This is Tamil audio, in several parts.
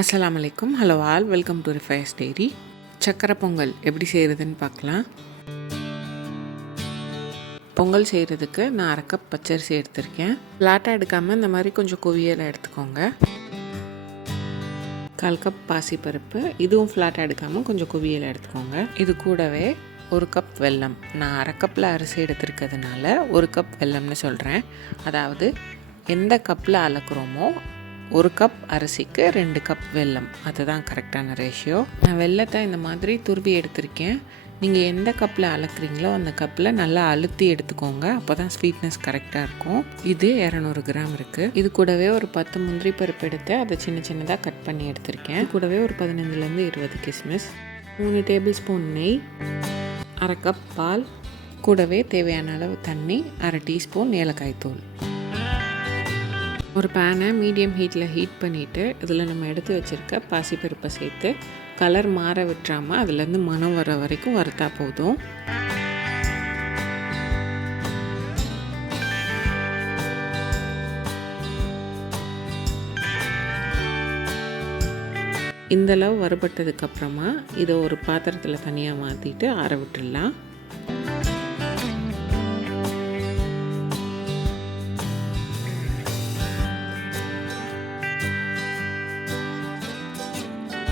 அஸ்ஸலாமு அலைக்கும். ஹலோ ஆல், வெல்கம் டு ரிஃபயர்ஸ் டைரி. சக்கரை பொங்கல் எப்படி செய்கிறதுன்னு பார்க்கலாம். பொங்கல் செய்கிறதுக்கு நான் 1/2 கப் பச்சரிசி எடுத்திருக்கேன். ஃப்ளாட்டாக எடுக்காமல் இந்த மாதிரி கொஞ்சம் குவியலை எடுத்துக்கோங்க. 1/4 கப் பாசிப்பருப்பு, இதுவும் ஃப்ளாட்டாக எடுக்காமல் கொஞ்சம் குவியலை எடுத்துக்கோங்க. இது கூடவே 1 கப் வெல்லம். நான் 1/2 கப்பில் அரிசி எடுத்துருக்கிறதுனால 1 கப் வெல்லம்னு சொல்கிறேன். அதாவது எந்த கப்பில் அளக்குறோமோ 1 கப் அரிசிக்கு 2 கப் வெல்லம், அதுதான் கரெக்டான ரேஷியோ. நான் வெல்லத்தை இந்த மாதிரி துருவி எடுத்திருக்கேன். நீங்கள் எந்த கப்பில் அளக்குறீங்களோ அந்த கப்பில் நல்லா அழுத்தி எடுத்துக்கோங்க, அப்போ தான் ஸ்வீட்னஸ் கரெக்டாக இருக்கும். இது 200 கிராம் இருக்குது. இது கூடவே ஒரு 10 முந்திரி பருப்பு எடுத்து அதை சின்ன சின்னதாக கட் பண்ணி எடுத்திருக்கேன். இது கூடவே ஒரு 15லேருந்து 20 கிஸ்மிஸ், 3 டேபிள் ஸ்பூன் நெய், 1/2 கப் பால், கூடவே தேவையான அளவு தண்ணி, 1/2 டீஸ்பூன் ஏலக்காய் தூள். ஒரு பேனை மீடியம் ஹீட்டில் ஹீட் பண்ணிவிட்டு இதில் நம்ம எடுத்து வச்சுருக்க பாசிப்பருப்பை சேர்த்து கலர் மாற விட்டுறாமல் அதுலேருந்து மணம் வர வரைக்கும் வறுத்தா போதும். இந்தளவு வறுபட்டதுக்கப்புறமா இதை ஒரு பாத்திரத்தில் தனியாக மாற்றிட்டு ஆற விட்டுடலாம்.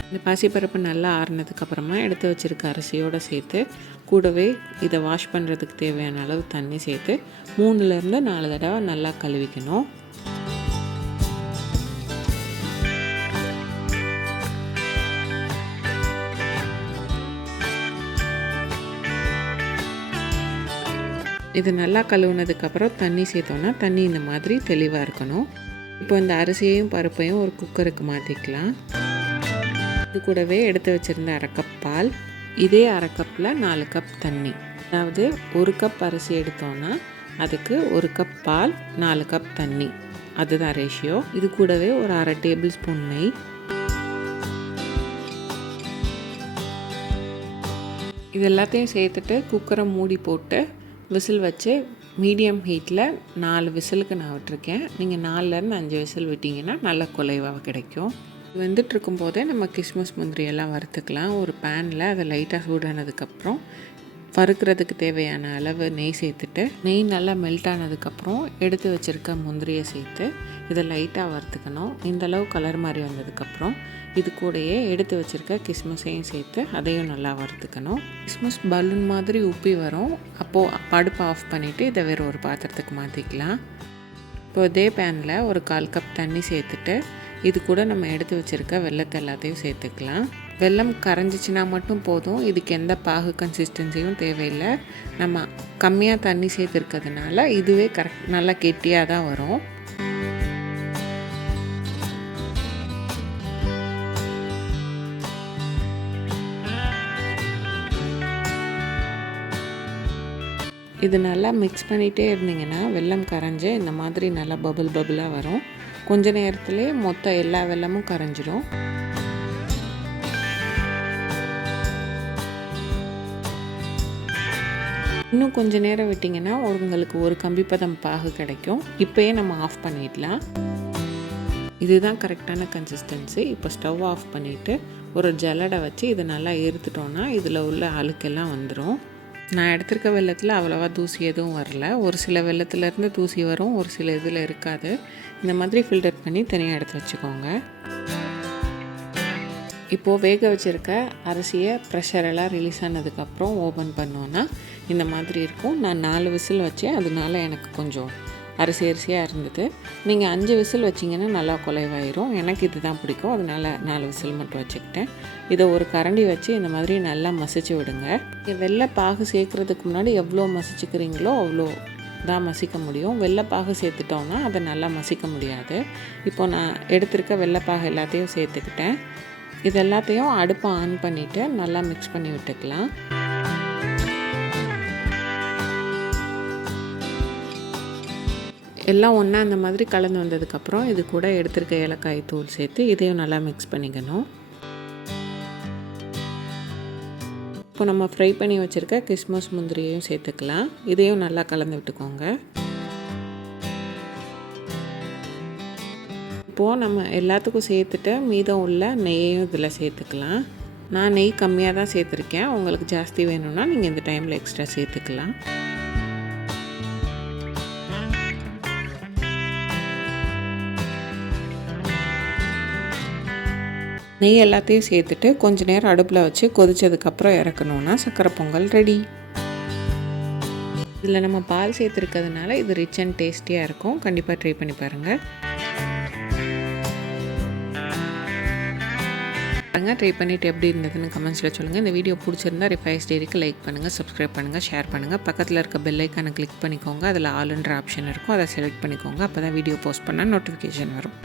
இந்த பாசிப்பருப்பு நல்லா ஆறுனதுக்கப்புறமா எடுத்து வச்சுருக்க அரிசியோடு சேர்த்து கூடவே இதை வாஷ் பண்ணுறதுக்கு தேவையான அளவு தண்ணி சேர்த்து 3லேருந்து 4 தடவை நல்லா கழுவிக்கணும். இது நல்லா கழுவுனதுக்கப்புறம் தண்ணி சேர்த்தோன்னா தண்ணி இந்த மாதிரி தெளிவாக இருக்கணும். இப்போ இந்த அரிசியையும் பருப்பையும் ஒரு குக்கருக்கு மாற்றிக்கலாம். இது கூடவே எடுத்து வச்சுருந்த 1/2 கப் பால், இதே 1/2 கப்பில் 4 கப் தண்ணி. அதாவது 1 கப் அரிசி எடுத்தோன்னா அதுக்கு 1 கப் பால், 4 கப் தண்ணி, அதுதான் ரேஷியோ. இது கூடவே ஒரு 1/2 டேபிள் ஸ்பூன் நெய். இது எல்லாத்தையும் சேர்த்துட்டு குக்கரை மூடி போட்டு விசில் வச்சு மீடியம் ஹீட்டில் 4 விசிலுக்கு நான் விட்டுருக்கேன். நீங்கள் 4லேருந்து 5 விசில் விட்டிங்கன்னா நல்ல குலைவாக கிடைக்கும். வெந்துட்டுருக்கும் போதே நம்ம கிஸ்மிஸ் முந்திரி எல்லாம் வறுத்துக்கலாம். ஒரு பேனில் அதை லைட்டாக சூடானதுக்கப்புறம் வறுக்கிறதுக்கு தேவையான அளவு நெய் சேர்த்துட்டு நெய் நல்லா மெல்ட் ஆனதுக்கப்புறம் எடுத்து வச்சுருக்க முந்திரியை சேர்த்து இதை லைட்டாக வறுத்துக்கணும். இந்தளவு கலர் மாதிரி வந்ததுக்கப்புறம் இது கூடயே எடுத்து வச்சுருக்க கிஸ்மிஸையும் சேர்த்து அதையும் நல்லா வறுத்துக்கணும். கிஸ்மிஸ் பலூன் மாதிரி உப்பி வரும். அப்போது அடுப்பை ஆஃப் பண்ணிவிட்டு இதை வேறு ஒரு பாத்திரத்துக்கு மாற்றிக்கலாம். இப்போ இதே பேனில் ஒரு 1/4 கப் தண்ணி சேர்த்துட்டு இது கூட நம்ம எடுத்து வச்சுருக்க வெல்லத்தை எல்லாத்தையும் சேர்த்துக்கலாம். வெல்லம் கரைஞ்சிச்சின்னா மட்டும் போதும். இதுக்கு எந்த பாகு கன்சிஸ்டன்சியும் தேவையில்லை. நம்ம கம்மியாக தண்ணி சேர்த்துருக்கிறதுனால இதுவே நல்லா கெட்டியாக தான் வரும். இது நல்லா மிக்ஸ் பண்ணிகிட்டே இருந்தீங்கன்னா வெல்லம் கரைஞ்சி இந்த மாதிரி நல்லா பபுளாக வரும். கொஞ்ச நேரத்துலேயே மொத்த எல்லா வெல்லமும் கரைஞ்சிடும். இன்னும் கொஞ்சம் நேரம் விட்டிங்கன்னா உங்களுக்கு ஒரு கம்பிப்பதம் பாகு கிடைக்கும். இப்போயே நம்ம ஆஃப் பண்ணிடலாம். இதுதான் கரெக்டான கன்சிஸ்டன்சி. இப்போ ஸ்டவ் ஆஃப் பண்ணிவிட்டு ஒரு ஜல்லடை வச்சு இதை நல்லா எடுத்துட்டோன்னா இதில் உள்ள அழுக்கெல்லாம் வந்துடும். நான் எடுத்திருக்க வெல்லத்தில் அவ்வளோவா தூசி எதுவும் வரல. ஒரு சில வெல்லத்துலேருந்து தூசி வரும், ஒரு சில இதில் இருக்காது. இந்த மாதிரி ஃபில்டர் பண்ணி தனியாக எடுத்து வச்சுக்கோங்க. இப்போது வேக வச்சுருக்க அரிசியை ப்ரெஷரெல்லாம் ரிலீஸ் ஆனதுக்கப்புறம் ஓப்பன் பண்ணோன்னா இந்த மாதிரி இருக்கும். நான் 4 விசில் வச்சேன், அதனால எனக்கு கொஞ்சம் அரிசியாக இருந்தது. நீங்கள் 5 விசில் வச்சிங்கன்னா நல்லா குலைவாயிரும். எனக்கு இது தான் பிடிக்கும், அதனால் 4 விசில் மட்டும் வச்சுக்கிட்டேன். இதை ஒரு கரண்டி வச்சு இந்த மாதிரி நல்லா மசிச்சு விடுங்க. வெள்ளைப்பாகு சேர்க்குறதுக்கு முன்னாடி எவ்வளோ மசிச்சுக்கிறீங்களோ அவ்வளோ தான் மசிக்க முடியும். வெள்ளைப்பாகு சேர்த்துட்டோன்னா அதை நல்லா மசிக்க முடியாது. இப்போ நான் எடுத்திருக்க வெள்ளைப்பாகு எல்லாத்தையும் சேர்த்துக்கிட்டேன். இது எல்லாத்தையும் அடுப்பை ஆன் பண்ணிவிட்டு நல்லா மிக்ஸ் பண்ணி விட்டுக்கலாம். எல்லாம் ஒன்றா இந்த மாதிரி கலந்து வந்ததுக்கப்புறம் இது கூட எடுத்திருக்க ஏலக்காய் தூள் சேர்த்து இதையும் நல்லா மிக்ஸ் பண்ணிக்கணும். இப்போ நம்ம ஃப்ரை பண்ணி வச்சுருக்க கிஸ்மிஸ் முந்திரியையும் சேர்த்துக்கலாம். இதையும் நல்லா கலந்து விட்டுக்கோங்க. இப்போ இப்போது நம்ம எல்லாத்துக்கும் சேர்த்துட்டு மீதம் உள்ள நெய்யும் இதில் சேர்த்துக்கலாம். நான் நெய் கம்மியாக தான் சேர்த்துருக்கேன். உங்களுக்கு ஜாஸ்தி வேணும்னா நீங்கள் இந்த டைமில் எக்ஸ்ட்ரா சேர்த்துக்கலாம். நெய் எல்லாத்தையும் சேர்த்துட்டு கொஞ்ச நேரம் அடுப்பில் வச்சு கொதித்ததுக்கப்புறம் இறக்கணுன்னா சர்க்கரை பொங்கல் ரெடி. இதில் நம்ம பால் சேர்த்துருக்கிறதுனால இது ரிச் அண்ட் டேஸ்டியாக இருக்கும். கண்டிப்பாக ட்ரை பண்ணி பாருங்கள். ட்ரை பண்ணிவிட்டு எப்படி இருந்ததுன்னு கமெண்ட்ஸில் சொல்லுங்கள். இந்த வீடியோ பிடிச்சிருந்தா ரிஃபைஸ் டெய்ரிக்கு லைக் பண்ணுங்கள், சப்ஸ்கிரைப் பண்ணுங்கள், ஷேர் பண்ணுங்கள். பக்கத்தில் இருக்க பெல் ஐக்கானை கிளிக் பண்ணிக்கோங்க. அதில் ஆல்ன்ற ஆப்ஷன் இருக்கும், அதை செலக்ட் பண்ணிக்கோங்க. அப்போ தான் வீடியோ போஸ்ட் பண்ணால் நோட்டிஃபிகேஷன் வரும்.